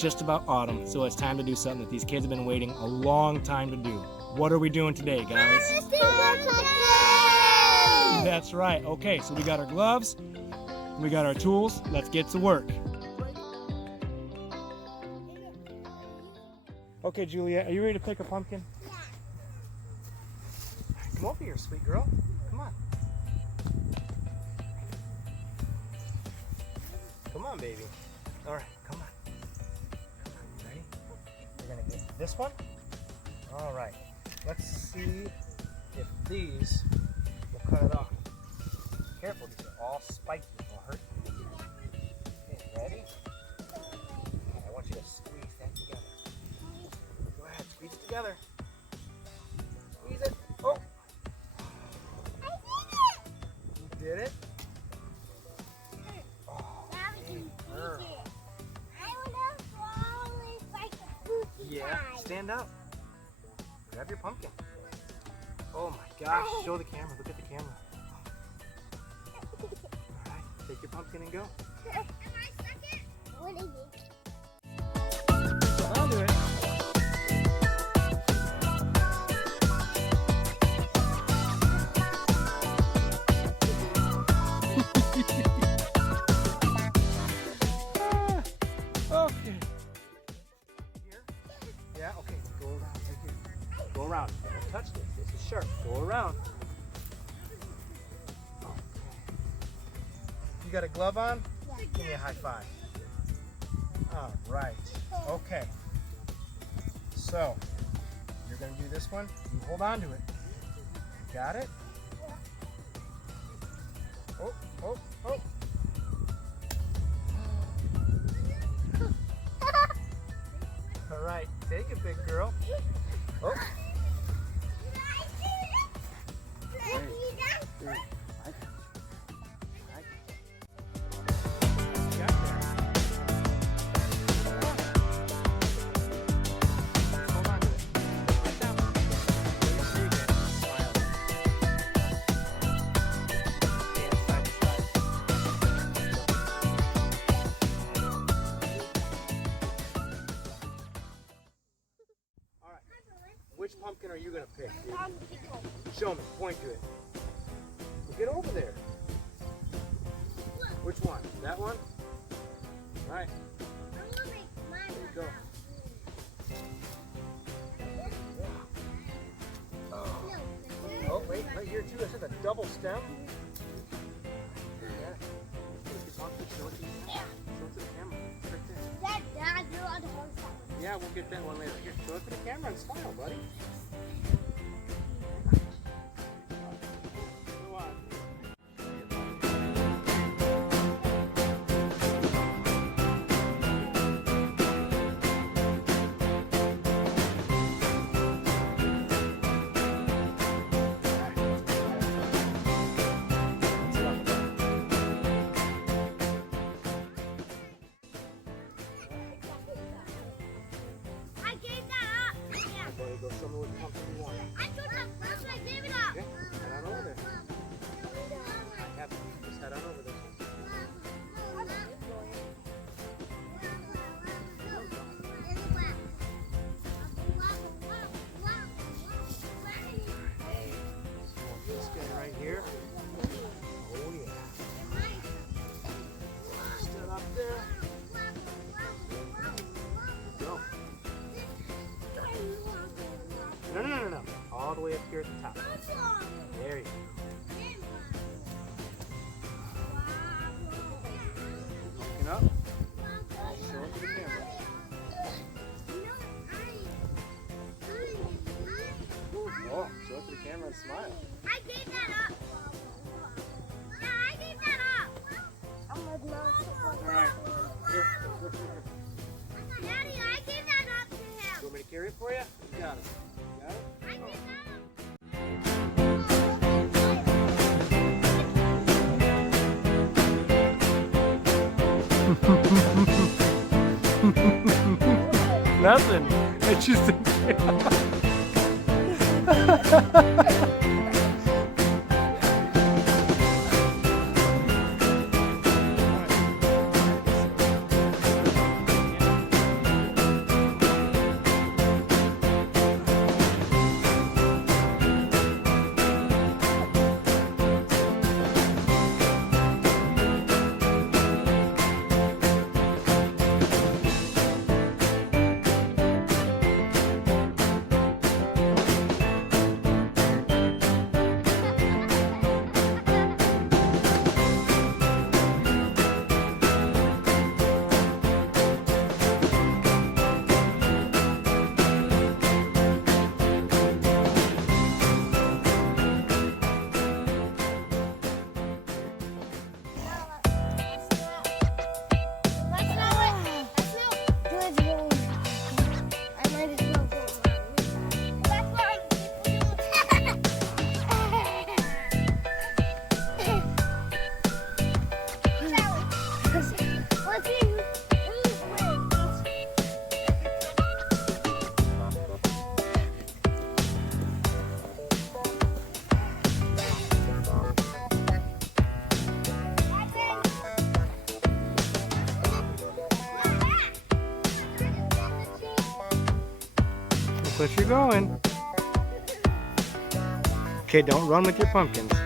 just about autumn, so it's time to do something that these kids have been waiting a long time to do. What are we doing today, guys? That's right. Okay, so we got our gloves, we got our tools. Let's get to work. Okay, Juliet, are you ready to pick a pumpkin? Yeah. Come over here, sweet girl. Come on. Come on, baby. All right, come on. You ready? We're gonna get this one. All right. Let's see if these will cut it off. Careful, these are all spiky. It'll hurt you. Okay, ready? I want you to squeeze that together. Go ahead, squeeze it together. Squeeze it. Oh! You did it? Yeah, stand up. Grab your pumpkin. Oh my gosh, show the camera. Look at the camera. Alright, take your pumpkin and go. Am I second? What is it? I'll do it. Okay. Here? Yeah, okay. Go around right here. Go around. Don't touch this. This is sharp. Go around. Okay. You got a glove on? Yeah. Give me a high five. All right. Okay. So, you're going to do this one. You hold on to it. Got it? Oh, oh, oh. All right. Take it, big girl. Oh. Which pumpkin are you going to pick? Show me. Point to it. Well, get over there. Which one? That one? All right. There you go. Oh, wait. Right here, too. This is a double stem. Yeah. Take your pumpkin. Show it to the camera. Show it to the camera. Right there. Yeah, we'll get that one later. Here, show it to the camera and smile, buddy. Go on. Go show me what pumpkin you want. I told you first, I gave it up. Okay, head on over there. I have to just head on over there. This guy right here. Oh yeah. Still up there. Go. No. All the way up here at the top. There you go. Looking up. Show it to the camera. Oh, show it to the camera and smile. I gave that up. Yeah, I gave that up. Alright. Here. Daddy, I gave that up to him. You want me to carry it for you? You got it. Got it? I gave that up. Nothing. I just. what you're going. Okay, don't run with your pumpkins.